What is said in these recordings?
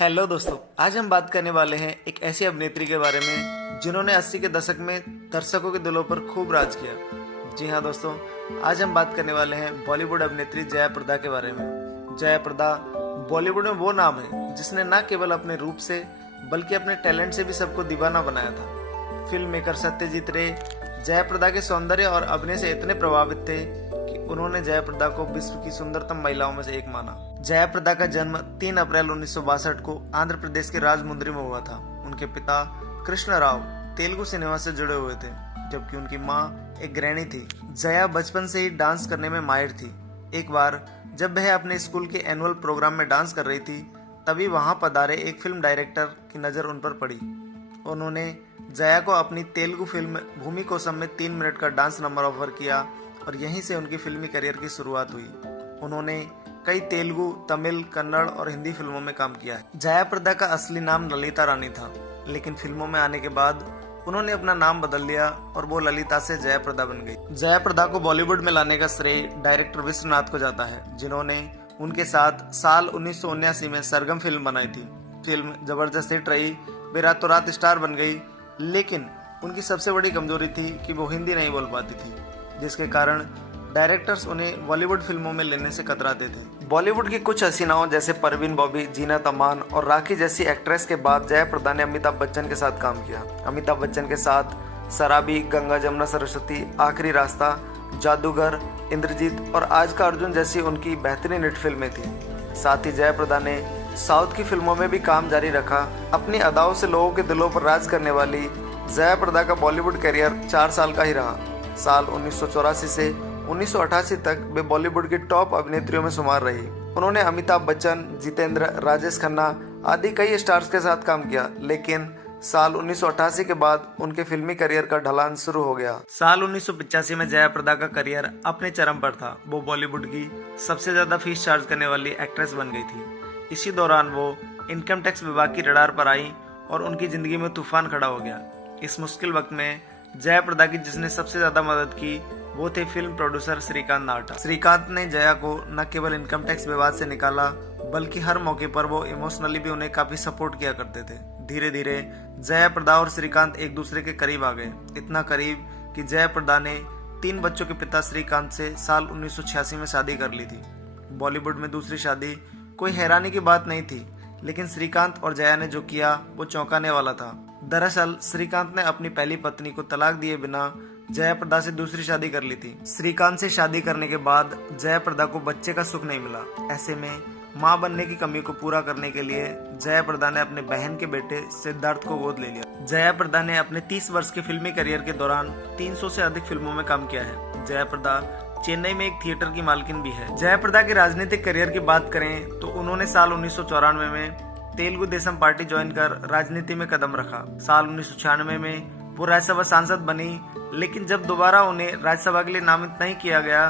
Hello दोस्तों, आज हम बात करने वाले हैं एक ऐसी अभिनेत्री के बारे में जिन्होंने 80 के दशक में दर्शकों के दिलों पर खूब राज किया। जी हाँ दोस्तों, आज हम बात करने वाले हैं बॉलीवुड अभिनेत्री जया प्रदा के बारे में। जया प्रदा बॉलीवुड में वो नाम है जिसने न केवल अपने रूप से बल्कि अपने टैलेंट से भी सबको दीवाना बनाया था। फिल्म मेकर सत्यजीत रे जया प्रदा के सौंदर्य और अभिनय से इतने प्रभावित थे कि उन्होंने जया प्रदा को विश्व की सुंदरतम महिलाओं में से एक माना। जया प्रदा का जन्म 3 अप्रैल 1962 को आंध्र प्रदेश के राजमुंद्री में हुआ था। उनके पिता कृष्ण राव तेलुगु सिनेमा से जुड़े हुए थे, जबकि उनकी माँ एक गृहिणी थी। जया बचपन से ही डांस करने में माहिर थी। एक बार जब वह अपने स्कूल के एनुअल प्रोग्राम में डांस कर रही थी, तभी वहां पधारे एक फिल्म डायरेक्टर की नज़र उन पर पड़ी। उन्होंने जया को अपनी तेलुगु फिल्म भूमि कोसम में 3 मिनट का डांस नंबर ऑफर किया और यहीं से उनकी फिल्मी करियर की शुरुआत हुई। उन्होंने कई तेलुगु, तमिल, कन्नड़ और हिंदी फिल्मों में काम किया है। जया प्रदा का असली नाम ललिता रानी था, लेकिन फिल्मों में आने के बाद उन्होंने अपना नाम बदल लिया और वो ललिता से जया प्रदा बन गई। जया प्रदा को बॉलीवुड में लाने का श्रेय डायरेक्टर विश्वनाथ को जाता है, जिन्होंने उनके साथ साल 1979 में सरगम फिल्म बनाई थी। फिल्म जबरदस्त हिट रही, वे रातों रात स्टार बन गई, लेकिन उनकी सबसे बड़ी कमजोरी थी कि वो हिंदी नहीं बोल पाती थी, जिसके कारण डायरेक्टर्स उन्हें बॉलीवुड फिल्मों में लेने से कतराते थे। बॉलीवुड की कुछ हसीनाओं जैसे परवीन बॉबी, जीनत अमान और राखी जैसी एक्ट्रेस के बाद जया प्रदा ने अमिताभ बच्चन के साथ काम किया। अमिताभ बच्चन के साथ शराबी, गंगा जमुना सरस्वती, आखिरी रास्ता, जादूगर, इंद्रजीत और आज का अर्जुन जैसी उनकी बेहतरीन हिट फिल्में थी। साथ ही जया प्रदा ने साउथ की फिल्मों में भी काम जारी रखा। अपनी अदाओं से लोगों के दिलों पर राज करने वाली जया प्रदा का बॉलीवुड करियर 4 साल का ही रहा। साल 1984 से 1988 तक वे बॉलीवुड की टॉप अभिनेत्रियों में शुमार रही। उन्होंने अमिताभ बच्चन, जितेंद्र, राजेश खन्ना आदि कई स्टार्स के साथ काम किया, लेकिन साल 1988 के बाद उनके फिल्मी करियर का ढलान शुरू हो गया। साल 1985 में जया प्रदा का करियर अपने चरम पर था। वो बॉलीवुड की सबसे ज्यादा फीस चार्ज करने वाली एक्ट्रेस बन गई थी। इसी दौरान वो इनकम टैक्स विभाग की रडार पर आई और उनकी जिंदगी में तूफान खड़ा हो गया। इस मुश्किल वक्त में जया प्रदा की जिसने सबसे ज्यादा मदद की वो थे फिल्म प्रोड्यूसर श्रीकांत नाहटा। श्रीकांत ने जया को न केवल इनकम टैक्स विवाद से निकाला, बल्कि हर मौके पर वो इमोशनली भी उन्हें काफी सपोर्ट किया करते थे। धीरे धीरे जया प्रदा और श्रीकांत एक दूसरे के करीब आ गए, इतना करीब कि जया प्रदा ने 3 बच्चों के पिता श्रीकांत से साल 1986 में शादी कर ली थी। बॉलीवुड में दूसरी शादी कोई हैरानी की बात नहीं थी, लेकिन श्रीकांत और जया ने जो किया वो चौंकाने वाला था। दरअसल श्रीकांत ने अपनी पहली पत्नी को तलाक दिए बिना जया प्रदा से दूसरी शादी कर ली थी। श्रीकांत से शादी करने के बाद जया प्रदा को बच्चे का सुख नहीं मिला। ऐसे में मां बनने की कमी को पूरा करने के लिए जया प्रदा ने अपने बहन के बेटे सिद्धार्थ को गोद ले लिया। जया प्रदा ने अपने 30 वर्ष के फिल्मी करियर के दौरान 300 से अधिक फिल्मों में काम किया है। जया प्रदा चेन्नई में एक थिएटर की मालकिन भी है। जया प्रदा के राजनीतिक करियर की बात करें तो उन्होंने साल 1994 में तेलुगु देशम पार्टी ज्वाइन कर राजनीति में कदम रखा। साल 1996 में वो राज्यसभा सांसद बनी, लेकिन जब दोबारा उन्हें राज्यसभा के लिए नामित नहीं किया गया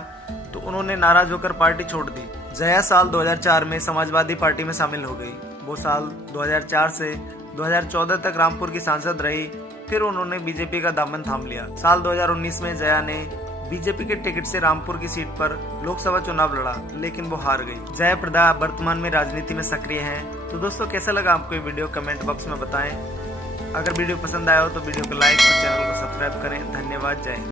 तो उन्होंने नाराज होकर पार्टी छोड़ दी। जया साल 2004 में समाजवादी पार्टी में शामिल हो गई। वो साल 2004 से 2014 तक रामपुर की सांसद रही, फिर उन्होंने बीजेपी का दामन थाम लिया। साल 2019 में जया ने बीजेपी के टिकट से रामपुर की सीट पर लोकसभा चुनाव लड़ा, लेकिन वो हार गई। जया प्रदा वर्तमान में राजनीति में सक्रिय हैं। तो दोस्तों, कैसा लगा आपको ये वीडियो कमेंट बॉक्स में बताएं। अगर वीडियो पसंद आया हो तो वीडियो को लाइक और चैनल को सब्सक्राइब करें। धन्यवाद। जय हिंद।